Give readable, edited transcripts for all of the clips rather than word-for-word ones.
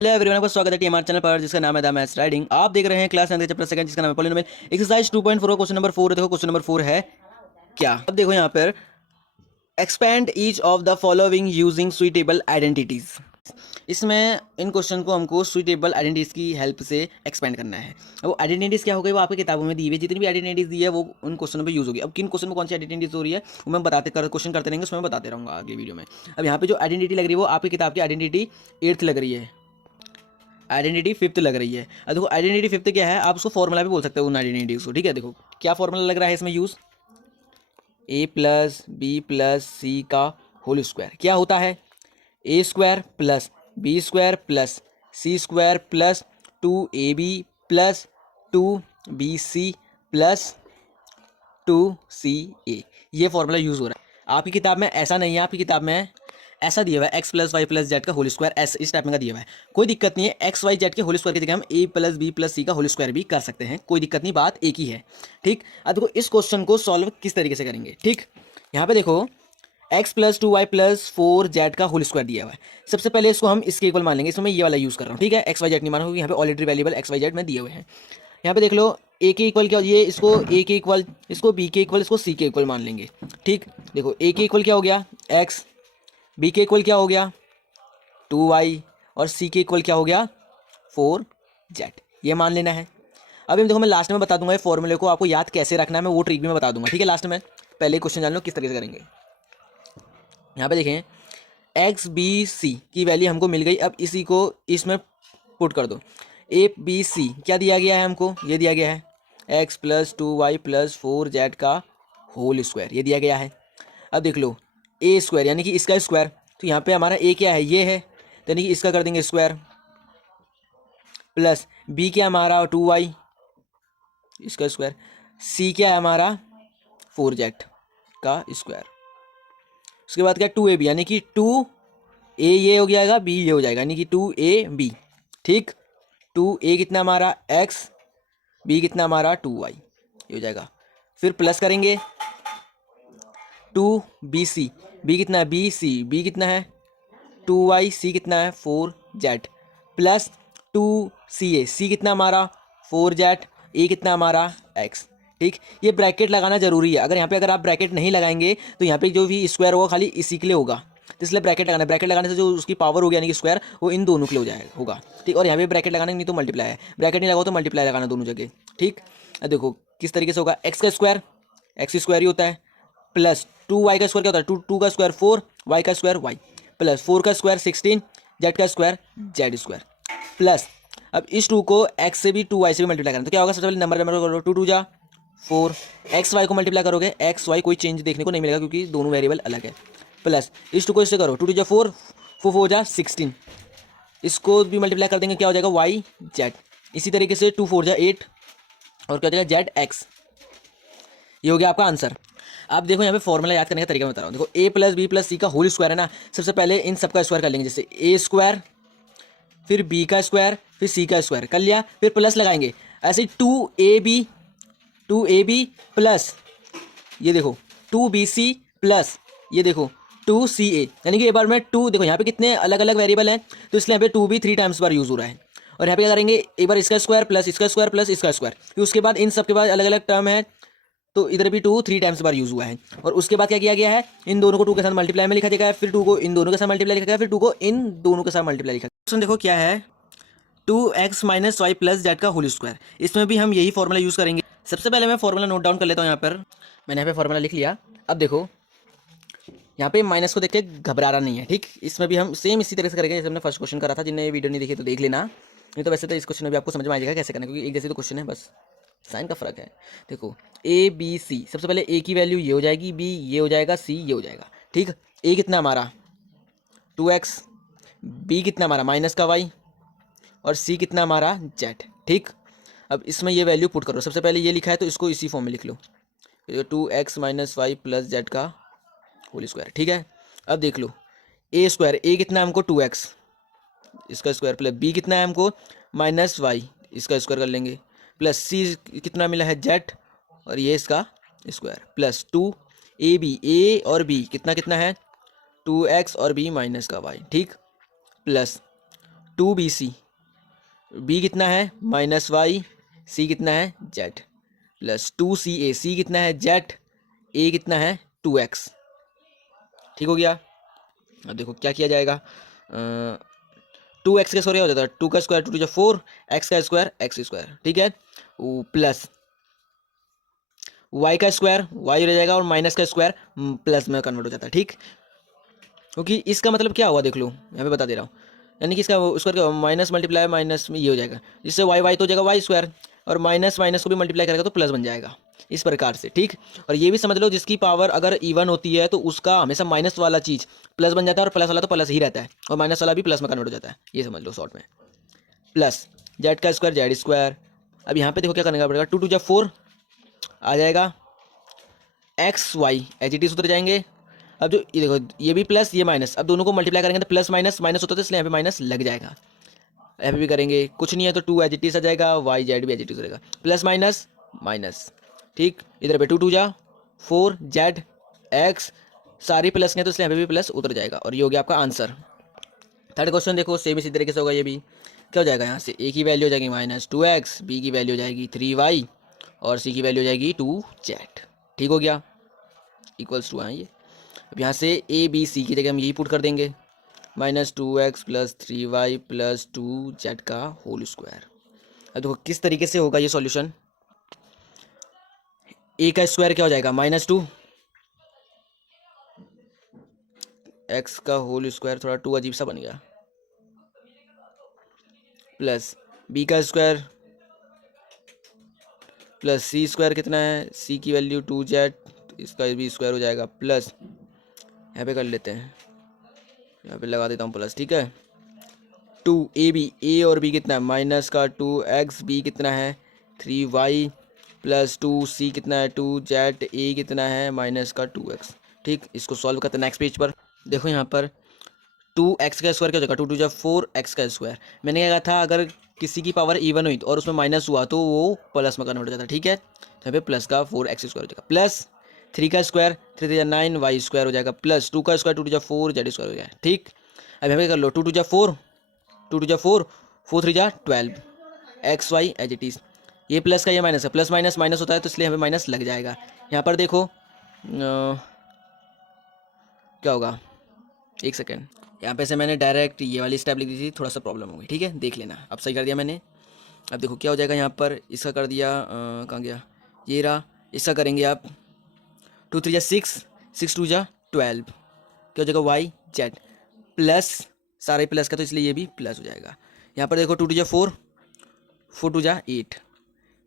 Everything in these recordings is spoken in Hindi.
हेलो एवरीवन, आपका स्वागत है हमारे चैनल पर जिसका नाम है द मैथ्स राइडिंग। आप देख रहे हैं क्लास 9 चैप्टर सेकंड जिसका नाम है पॉलिनोमियल एक्सरसाइज 2.4 क्वेश्चन नंबर 4। देखो क्वेश्चन नंबर 4 है क्या। अब देखो यहाँ पर expand each of the following using suitable identities. इसमें इन क्वेश्चन को हमको सुइटेबल आइडेंटिटीज की हेल्प से एक्सपेंड करना है। वो आइडेंटिटीज क्या हो गई, वो आपकी किताबों में दी हुई जितनी भी आइडेंटिटीज दी है वो उन क्वेश्चनों पे यूज होगी। अब किन क्वेश्चन में कौन सी आइडेंटिटीज हो रही है वो मैं क्वेश्चन करते रहेंगे, उसमें मैं बताते रहूँगा अगली वीडियो में। अब यहाँ पे जो आइडेंटिटी लग रही है वो आपकी किताब की आइडेंटिटी 8th लग रही है, आइडेंटिटी 5th लग रही है। अब देखो आइडेंटिटी 5th क्या है, आप उसको फॉर्मूला भी बोल सकते हो उन आइडेंटिटीज को। ठीक है, देखो क्या फॉर्मूला लग रहा है इसमें use, a plus b plus c का होल स्क्वायर। क्या होता है, a square plus b square plus c square plus 2ab plus 2bc plus 2ca। ये फॉर्मूला यूज हो रहा है। आपकी किताब में ऐसा नहीं है, आपकी किताब में ऐसा दिया हुआ है x plus y plus z का होल स्क्वायर, ऐसा इस टाइप में का दिया हुआ है। कोई दिक्कत नहीं है, एक्स वाई जेड के होल स्क्वायर की जगह हम ए प्लस बी प्लस सी का होल स्क्वायर भी कर सकते हैं, कोई दिक्कत नहीं, बात एक ही है। ठीक, अब देखो इस क्वेश्चन को सॉल्व किस तरीके से करेंगे। ठीक, यहाँ पे देखो x plus 2 y plus 4 z का होल स्क्वायर दिया हुआ है। सबसे पहले इसको हम इसके इक्वल मान लेंगे, इसमें मैं ये वाला यूज कर रहा हूँ। ठीक है, एक्स वाई जेड नहीं माना, क्योंकि यहाँ पे already variable x y z में दिए हुए हैं। यहाँ पे देख लो ए के इक्वल क्या, ये इसको ए के इक्वल, इसको बी के इक्वल, इसको सी के इक्वल मान लेंगे। ठीक, देखो ए के इक्वल क्या हो गया एक्स, बी के इक्वल क्या हो गया 2y, और सी के इक्वल क्या हो गया 4z। ये मान लेना है। अभी देखो मैं लास्ट में बता दूंगा ये फॉर्मूले को आपको याद कैसे रखना है, मैं वो ट्रिक भी मैं बता दूंगा। ठीक है, लास्ट में पहले क्वेश्चन जान लो किस तरीके से करेंगे। यहाँ पे देखें एक्स बी सी की वैल्यू हमको मिल गई। अब इसी को इसमें पुट कर दो। ए बी सी क्या दिया गया है हमको, ये दिया गया है x plus 2y plus 4z का होल स्क्वायर, ये दिया गया है। अब देख लो ए स्क्वायर यानी कि इसका स्क्वायर, तो यहाँ पे हमारा ए क्या है, ये है, तो यानी कि इसका कर देंगे स्क्वायर, प्लस बी क्या हमारा 2y, इसका स्क्वायर, सी क्या है हमारा 4z का स्क्वायर। उसके बाद क्या 2ab यानी कि 2a ये हो जाएगा, b ये हो जाएगा, यानी कि 2ab। ठीक, 2a कितना हमारा x, b कितना हमारा 2y, ये हो जाएगा। फिर प्लस करेंगे 2bc, b कितना है b कितना है 2y, c कितना है 4z, प्लस 2ca, c कितना हमारा 4z, a कितना हमारा x। ठीक, ये ब्रैकेट लगाना जरूरी है। अगर यहाँ पे अगर आप ब्रैकेट नहीं लगाएंगे तो यहाँ पे जो भी स्क्वायर होगा खाली इसी के लिए होगा, तो इसलिए ब्रैकेट लगाना है। ब्रैकेट लगाने से जो उसकी पावर होगी यानी कि स्क्वायर, वो इन दोनों के लिए हो जाएगा होगा। ठीक, और यहाँ पे ब्रैकेट लगाना नहीं तो मल्टीप्लाई है, ब्रैकेट नहीं लगाओ तो मल्टीप्लाई लगाना दोनों जगह। ठीक, अब देखो किस तरीके से होगा, एक्स का स्क्वायर एक्स स्क्वायर ही होता है, प्लस 2y का स्क्वायर क्या होता है, टू का स्क्वायर 4, y का स्क्वायर y, प्लस 4 का स्क्वायर 16, z का स्क्वायर z स्क्वायर, प्लस अब इस 2 को x से भी 2y से भी मल्टीप्लाई करना, तो क्या होगा, सबसे पहले नंबर करो 2 2 जा 4, एक्स वाई को मल्टीप्लाई करोगे एक्स वाई कोई चेंज देखने को नहीं मिलेगा क्योंकि दोनों वेरिएबल अलग है, प्लस इस 2 को इससे करो 2 2 जा 4, 4 जा 16, इसको भी मल्टीप्लाई कर देंगे, क्या हो जाएगा y z। इसी तरीके से 2 4 जा 8, और क्या हो जाएगा z x। ये हो गया आपका आंसर। आप देखो यहाँ पे फॉर्मूला याद करने का तरीका मैं बता रहा हूँ। देखो ए प्लस बी प्लस सी का होल स्क्वायर है ना, सबसे पहले इन सबका स्क्वायर कर लेंगे, जैसे ए स्क्वायर फिर बी का स्क्वायर फिर सी का स्क्वायर कर लिया, फिर प्लस लगाएंगे ऐसे 2ab प्लस ये देखो 2bc प्लस ये देखो 2ca, यानी कि एक बार में 2, देखो यहाँ पे कितने अलग अलग वेरिएबल हैं तो इसलिए यहाँ पे 2 भी 3 टाइम्स बार यूज हो रहा है। और यहाँ पे क्या करेंगे, एक बार इसका स्क्वायर प्लस इसका स्क्वायर प्लस इसका स्क्वायर, फिर उसके बाद इन सब के बाद अलग अलग टर्म है तो इधर भी 2 3 टाइम्स बार यूज हुआ है। और उसके बाद क्या किया गया है, इन दोनों को 2 के साथ मल्टीप्लाई में लिखा गया है, फिर 2 को इन दोनों के साथ मल्टीप्लाई लिखा गया, फिर 2 को इन दोनों के साथ मल्टीप्लाई लिखा गया। क्वेश्चन देखो क्या है, 2x minus y plus z का होल स्क्वायर। इसमें भी हम यही फॉर्मूला यूज़ करेंगे। सबसे पहले मैं फॉर्मूला नोट डाउन कर लेता हूँ। यहाँ पर मैंने यहाँ पे फॉर्मूला लिख लिया। अब देखो यहाँ पे माइनस को देख के घबराना नहीं है। ठीक, इसमें भी हम सेम इसी तरह से करेंगे जैसे हमने फर्स्ट क्वेश्चन करा था। जिनने ये वीडियो नहीं देखी तो देख लेना, नहीं तो वैसे तो इस क्वेश्चन में भी आपको समझ में आ जाएगा कैसे करना, क्योंकि एक जैसे तो क्वेश्चन है, बस साइन का फर्क है। देखो ए बी सी, सबसे पहले ए की वैल्यू ये हो जाएगी, बी ये हो जाएगा, सी ये हो जाएगा। ठीक, ए कितना हमारा 2x, बी कितना हमारा माइनस का y, और सी कितना हमारा z। ठीक, अब इसमें ये वैल्यू पुट करो। सबसे पहले ये लिखा है तो इसको इसी फॉर्म में लिख लो, 2x minus y plus z का होल स्क्वायर। ठीक है, अब देख लो ए स्क्वायर, ए कितना है हमको 2x इसका स्क्वायर, प्लस बी कितना है हमको माइनस वाई इसका स्क्वायर कर लेंगे, प्लस सी कितना मिला है z, और ये इसका स्क्वायर, प्लस 2ab, ए और b कितना कितना है 2x और b माइनस का y। ठीक, प्लस 2BC, बी कितना है माइनस वाई, सी कितना है जेड, प्लस 2CA, सी कितना है जेड, ए कितना है 2x। ठीक हो गया। अब देखो क्या किया जाएगा, 2x का स्क्वायर हो जाता है 2 का स्क्वायर 2 टू 4, x का स्क्वायर x स्क्वायर, ठीक है, प्लस y का स्क्वायर y हो जाएगा और माइनस का स्क्वायर प्लस में कन्वर्ट हो जाता है। ठीक, क्योंकि इसका मतलब क्या हुआ देख लो, यहाँ पे बता दे रहा हूँ, यानी कि इसका स्क्वायर माइनस मल्टीप्लाई माइनस में ये हो जाएगा, जिससे y तो हो जाएगा y स्क्वायर, और माइनस माइनस को भी मल्टीप्लाई करेगा तो प्लस बन जाएगा, इस प्रकार से। ठीक, और ये भी समझ लो जिसकी पावर अगर इवन होती है तो उसका हमेशा माइनस वाला चीज़ प्लस बन जाता है, और प्लस वाला तो प्लस ही रहता है, और माइनस वाला भी प्लस में कन्वर्ट हो जाता है, ये समझ लो शॉर्ट में। प्लस जेड का स्क्वायर जेड स्क्वायर। अब यहाँ पे देखो क्या करने का पड़ेगा, 2 टू 4 आ जाएगा, एक्स वाई एच टी उतर जाएंगे। अब जो ये देखो ये भी प्लस ये माइनस, अब दोनों को मल्टीप्लाई करेंगे तो प्लस माइनस माइनस होता है, तो इसलिए यहाँ पे माइनस लग जाएगा। यहाँ पे भी करेंगे कुछ नहीं है तो 2 एच टी आ जाएगा, वाई जेड भी एच टी हो जाएगा, प्लस माइनस माइनस। ठीक, इधर पे 2 टू 4 जेड एक्स, सारी प्लस के हैं तो इसलिए यहाँ पे भी प्लस उतर जाएगा, और ये हो गया आपका आंसर। थर्ड क्वेश्चन देखो सेम इसी तरीके से होगा, ये भी क्या हो जाएगा, यहाँ से ए की वैल्यू हो जाएगी -2x, बी की वैल्यू हो जाएगी 3y, और सी की वैल्यू हो जाएगी 2z। ठीक हो गया, इक्वल्स टू ये। अब यहाँ से ए बी सी की जगह हम यही पुट कर देंगे, -2x + 3y + 2z का होल स्क्वायर। अब देखो किस तरीके से होगा ये सॉल्यूशन, ए का स्क्वायर क्या हो जाएगा -2, x का होल स्क्वायर, थोड़ा 2 अजीब सा बन गया, प्लस बी का स्क्वायर प्लस सी स्क्वायर कितना है, सी की वैल्यू 2z, इसका भी स्क्वायर हो जाएगा, प्लस यहाँ पे कर लेते हैं, यहाँ पे लगा देता हूँ प्लस। ठीक है, 2ab, ए और बी कितना है माइनस का 2x, बी कितना है 3y, प्लस 2c कितना है 2z, ए कितना है माइनस का 2x। ठीक, इसको सॉल्व करते हैं नेक्स्ट पेज पर। देखो यहाँ पर 2x का स्क्वायर क्या हो जाएगा, 2 टू 4 x का स्क्वायर। मैंने क्या कहा था, अगर किसी की पावर इवन हुई और उसमें माइनस हुआ तो वो प्लस में कन्वर्ट हो जाता है। ठीक है, तो यहाँ पे प्लस का 4x स्क्वायर हो जाएगा, प्लस 3 का स्क्वायर 3 3 9 y स्क्वायर हो जाएगा, प्लस 2 का स्क्वायर 2 टू 4 z स्क्वायर हो जाएगा। ठीक, अब यहाँ पे कर लो 2 two 4 2 two 4 4 3 12 x y as it is, ये प्लस का ये माइनस है, प्लस माइनस माइनस होता है तो इसलिए यहाँ पे माइनस लग जाएगा। यहाँ पर देखो क्या होगा, एक सेकेंड, यहाँ पे से मैंने डायरेक्ट ये वाली स्टेप लिख दी थी, थोड़ा सा प्रॉब्लम हो गई। ठीक है, देख लेना, अब सही कर दिया मैंने। अब देखो क्या हो जाएगा, यहाँ पर इसका कर दिया, कहाँ गया, ये रहा, इसका करेंगे आप 2 3 6 6 2 12, क्या हो जाएगा वाई जेड, प्लस सारे प्लस का तो इसलिए ये भी प्लस हो जाएगा। यहाँ पर देखो 2 टू 4 4 टू 8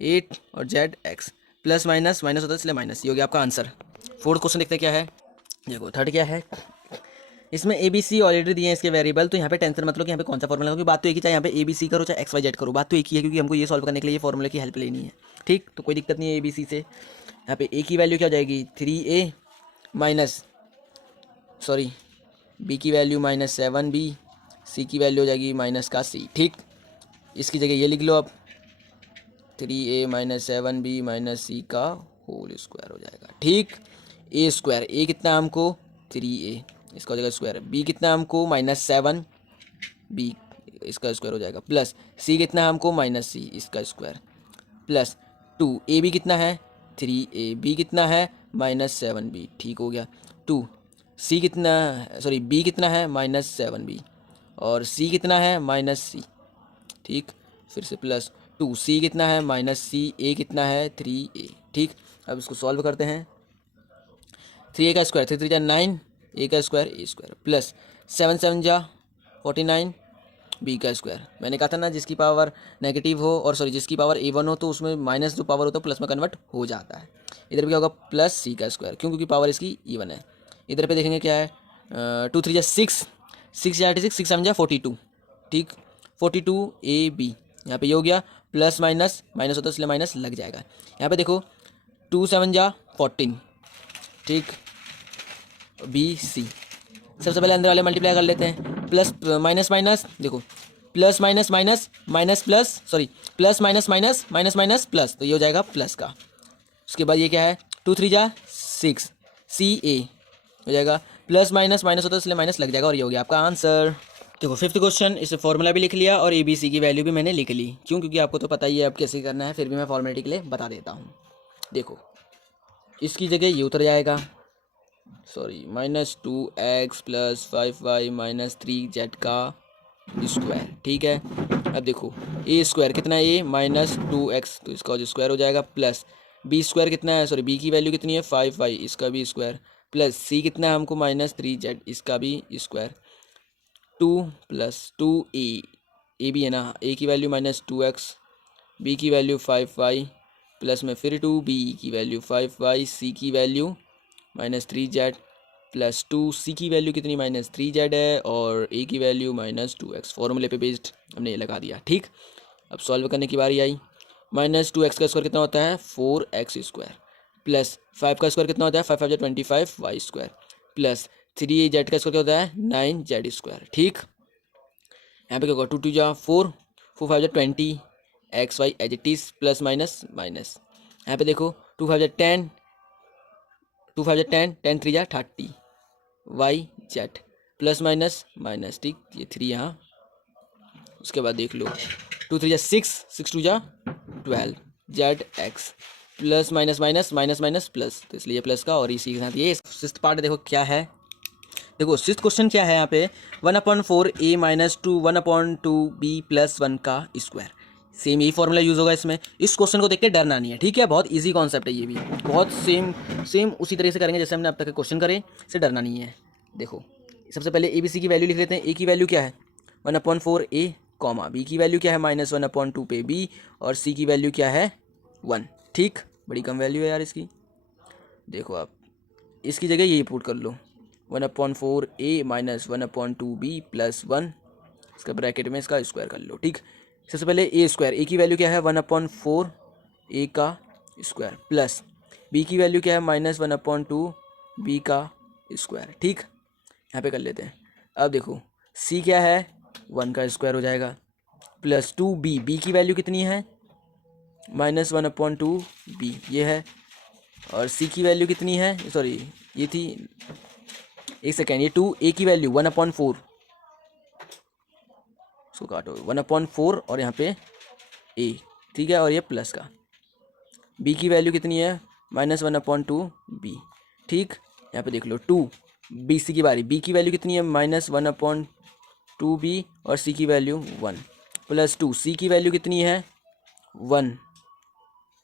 8 और Z x, plus minus minus होता है इसलिए माइनस, ये हो गया आपका आंसर। फोर्थ क्वेश्चन देखते हैं क्या है, देखो थर्ड क्या है, इसमें ए बी सी ऑलरेडी दिए हैं इसके वेरिएबल, तो यहाँ पे टेंशन मतलब कि यहाँ पे कौन सा फॉर्मूला, क्योंकि बात तो एक ही, चाहे यहाँ पे ए बी सी करो चाहे एक्स वाई जेड करो, बात तो एक ही है, क्योंकि हमको ये सॉल्व करने के लिए ये फॉर्मूले की हेल्प लेनी है। ठीक, तो कोई दिक्कत नहीं है ए बी सी से। यहाँ पे ए की वैल्यू क्या हो जाएगी 3a माइनस, सॉरी बी की वैल्यू -7b, सी की वैल्यू हो जाएगी माइनस का c। ठीक, इसकी जगह ये लिख लो अब 3a - 7b - c का होल स्क्वायर हो जाएगा। ठीक, ए स्क्वायर, ए कितना हमको 3a, इसका हो जाएगा स्क्वायर, बी कितना हमको -7b, इसका स्क्वायर हो जाएगा, प्लस सी कितना हमको -c, इसका स्क्वायर, प्लस 2 ए बी कितना है 3a, बी कितना है -7b। ठीक हो गया, 2 सी कितना, सॉरी बी कितना है -7b, और सी कितना है -c। ठीक, फिर से प्लस 2 सी कितना है -c, ए कितना है 3a। ठीक, अब इसको सॉल्व करते हैं, 3a का स्क्वायर 3 3 9, ए का स्क्वायर ए स्क्वायर, प्लस 7 7 49, बी का स्क्वायर। मैंने कहा था ना जिसकी पावर नेगेटिव हो, और सॉरी जिसकी पावर इवन हो तो उसमें माइनस जो पावर होता है प्लस में कन्वर्ट हो जाता है। इधर भी क्या होगा, प्लस सी का स्क्वायर, क्यों, क्योंकि पावर इसकी इवन है। इधर पे देखेंगे क्या है, 2 3 6 6 86 6 7 42। ठीक, 42 ए बी, यहाँ पे ये हो गया, प्लस माइनस माइनस होता है इसलिए माइनस लग जाएगा। यहाँ पे देखो 2 7 14। ठीक, बी सी, सबसे पहले अंदर वाले मल्टीप्लाई कर लेते हैं, प्लस माइनस माइनस, देखो plus minus minus minus plus, sorry plus minus minus minus minus plus, तो ये हो जाएगा प्लस का। उसके बाद ये क्या है 2 3 6 सी ए हो जाएगा, प्लस माइनस माइनस होता है इसलिए माइनस लग जाएगा, और ये हो गया आपका आंसर। देखो फिफ्थ क्वेश्चन, इसे फॉर्मूला भी लिख लिया और ए बी सी की वैल्यू भी मैंने लिख ली। क्यों? क्योंकि आपको तो पता ही है अब कैसे करना है, फिर भी मैं फॉर्मेलिटी के लिए बता देता हूँ। देखो इसकी जगह ये उतर जाएगा, सॉरी, -2x + 5y - 3z का स्क्वायर। ठीक है, अब देखो ए स्क्वायर कितना है, ये -2x, तो इसका स्क्वायर हो जाएगा, प्लस बी स्क्वायर कितना है, सॉरी बी की वैल्यू कितनी है 5y, इसका भी स्क्वायर, प्लस सी कितना है हमको -3z, इसका भी स्क्वायर, 2 + 2 ए भी है ना, ए की वैल्यू -2x, बी की वैल्यू 5y, प्लस में फिर 2, बी की वैल्यू 5y, सी की वैल्यू -3z, प्लस 2, सी की वैल्यू कितनी -3z है, और ए की वैल्यू -2x। फॉर्मूले पे बेस्ड हमने ये लगा दिया। ठीक, अब सॉल्व करने की बारी आई। -2x का स्क्वायर कितना होता है 4x स्क्वायर, प्लस 5 का स्क्वायर कितना होता है 5 5 25 y स्क्वायर, प्लस 3z का स्क्वायर क्या होता है 9z स्क्वायर। ठीक, यहाँ पे क्या होगा 2 2 जा 4, 4 5 20 x y as it is, plus minus minus. यहाँ पे देखो 2 5 10, 2 5 10, 10 3 जा 30 y z, plus minus minus. ठीक, ये 3 यहाँ, उसके बाद देख लो 2 3 जा 6, 6 2 जा 12 Z x, plus minus minus minus minus plus, तो इसलिए प्लस का, और इसी के साथ ये सिक्स्थ पार्ट देखो क्या है। देखो सिक्स्थ क्वेश्चन क्या है यहाँ पे, 1/4a - 2 1/2b + 1 का स्क्वायर। सेम यही फॉर्मूला यूज़ होगा इसमें। इस क्वेश्चन को देख के डरना नहीं है, ठीक है, बहुत इजी कॉन्सेप्ट है ये भी, बहुत सेम उसी तरह से करेंगे जैसे हमने अब तक के क्वेश्चन करे, इससे डरना नहीं है। देखो सबसे पहले ए बी सी की वैल्यू लिख लेते हैं। ए की वैल्यू क्या है 1/4a, कॉमा बी की वैल्यू क्या है -1/2 पे बी, और सी की वैल्यू क्या है 1। ठीक, बड़ी कम वैल्यू है यार इसकी। देखो आप इसकी जगह यही पुट कर लो 1/4a - 1/2b + 1, इसका ब्रैकेट में इसका स्क्वायर कर लो। ठीक, सबसे पहले ए स्क्वायर, ए की वैल्यू क्या है 1/4a का स्क्वायर, प्लस बी की वैल्यू क्या है -1/2b का स्क्वायर। ठीक, यहाँ पे कर लेते हैं। अब देखो सी क्या है 1 का स्क्वायर हो जाएगा, प्लस 2b, बी की वैल्यू कितनी है -1/2b ये है, और सी की वैल्यू कितनी है, सॉरी ये थी, एक सेकेंड, ये 2a की वैल्यू 1/4, इसको काटो 1/4, और यहाँ पे a, ठीक है, और ये प्लस का, b की वैल्यू कितनी है -1/2b। ठीक, यहाँ पे देख लो 2, बी सी की बारी, b की वैल्यू कितनी है -1/2b, और c की वैल्यू 1, प्लस 2, c की वैल्यू कितनी है 1,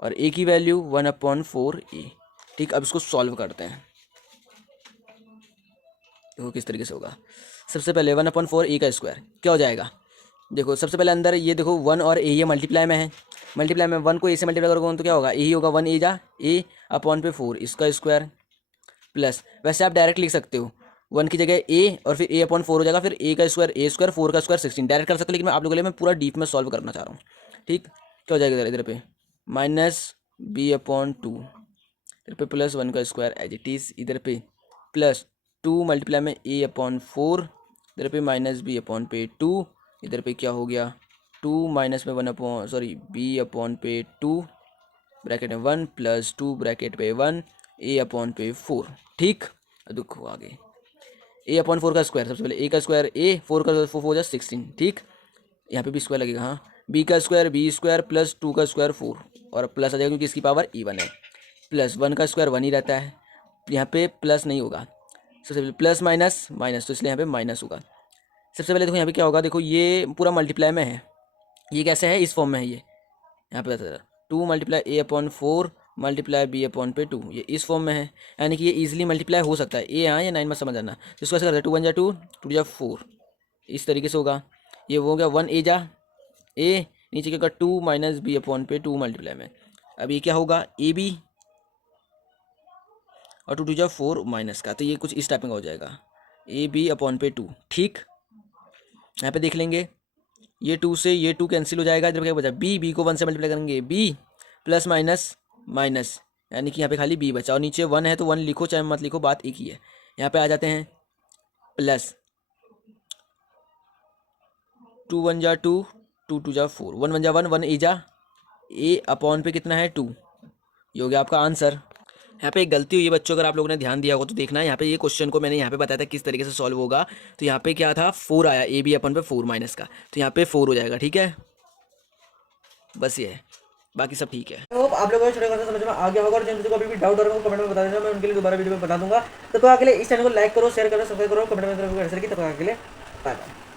और a की वैल्यू 1/4a। ठीक, अब इसको सॉल्व करते हैं। देखो किस तरीके से होगा। सबसे पहले 1/4a का स्क्वायर क्या हो जाएगा, देखो सबसे पहले अंदर ये देखो 1 और a ये मल्टीप्लाई में है, मल्टीप्लाई में 1 को a से मल्टीप्लाई करोगे तो क्या होगा, a ही होगा, 1 a जा a/4 इसका स्क्वायर, प्लस वैसे आप डायरेक्ट लिख सकते हो 1 की जगह a और फिर a/4 हो जाएगा, फिर a का स्क्वायर 4 का स्क्वायर 16, डायरेक्ट कर सकते हो, लेकिन मैं आप लोगों के लिए मैं पूरा डीप में सॉल्व करना चाह रहा हूँ। ठीक, क्या हो जाएगा इधर इधर पे -b/2, इधर पे प्लस 1 का स्क्वायर एज इट इज, इधर पे प्लस 2 मल्टीप्लाई में a/4, इधर पे -b/2, इधर पे क्या हो गया 2 माइनस में 1 सॉरी b/2 ब्रैकेट में 1 प्लस 2 ब्रैकेट पे 1 a/4। ठीक, देखो आगे a/4 का स्क्वायर, सबसे पहले a का स्क्वायर a, 4 का 4 हो जाए 16। ठीक, यहाँ पे भी स्क्वायर लगेगा, हाँ, b का स्क्वायर b स्क्वायर प्लस 2 का स्क्वायर 4, और प्लस आ जाएगा क्योंकि इसकी पावर even है, प्लस 1 का स्क्वायर 1 ही रहता है, यहाँ पे प्लस नहीं होगा, सबसे पहले प्लस माइनस माइनस, तो इसलिए यहाँ पे माइनस होगा। सबसे पहले देखो यहाँ पे क्या होगा, देखो ये पूरा मल्टीप्लाई में है, ये कैसे है इस फॉर्म में है, ये यहाँ पे 2 × a/4 × b/2, ये इस फॉर्म में है, यानी कि ये इजीली मल्टीप्लाई हो सकता है, ए यहाँ या 9 में समझ आना, तो इसको ऐसे करते हैं 2 1 जा 2, 2 जा 4, इस तरीके से होगा। ये वो हो गया 1 a जा a, नीचे क्या होगा 2 - b/2 मल्टीप्लाई में, अब ये क्या होगा ए बी, और 2 2 जा 4 माइनस का, तो ये कुछ इस टाइप में हो जाएगा ab/2। ठीक, यहाँ पे देख लेंगे ये 2 से ये 2 कैंसिल हो जाएगा, इधर क्या बचा b को 1 से मल्टीप्लाई करेंगे b प्लस माइनस माइनस, यानी कि यहाँ पे खाली b बचा, और नीचे 1 है तो 1 लिखो चाहे मत लिखो, बात एक ही है। यहाँ पे आ जाते हैं प्लस 2 1 जा 2, 2 2 जा 4, 1 1 जा 1, 1 a जा a/पे कितना है 2, ये हो गया आपका आंसर। यहाँ पे एक गलती हुई है बच्चों, अगर आप लोगों ने ध्यान दिया होगा तो देखना है, यहाँ पे ये क्वेश्चन को मैंने यहाँ पे बताया था किस तरीके से सॉल्व होगा। तो यहाँ पे क्या था, 4 आया, ए बी अपन पे 4 माइनस का, तो यहाँ पे 4 हो जाएगा। ठीक है, बस ये है, बाकी सब ठीक है। होप आप लोगों को छोटे क्वेश्चन समझ में आ गया होगा, और जिन किसी को अभी भी डाउट हो रहा है कमेंट में बता देना, मैं उनके लिए दोबारा वीडियो में बता दूंगा। तो आगे लिए इस चैनल को लाइक करो, शेयर करो, सब्सक्राइब करो, कमेंट में जरूर की। तब आगे लिए बाय बाय।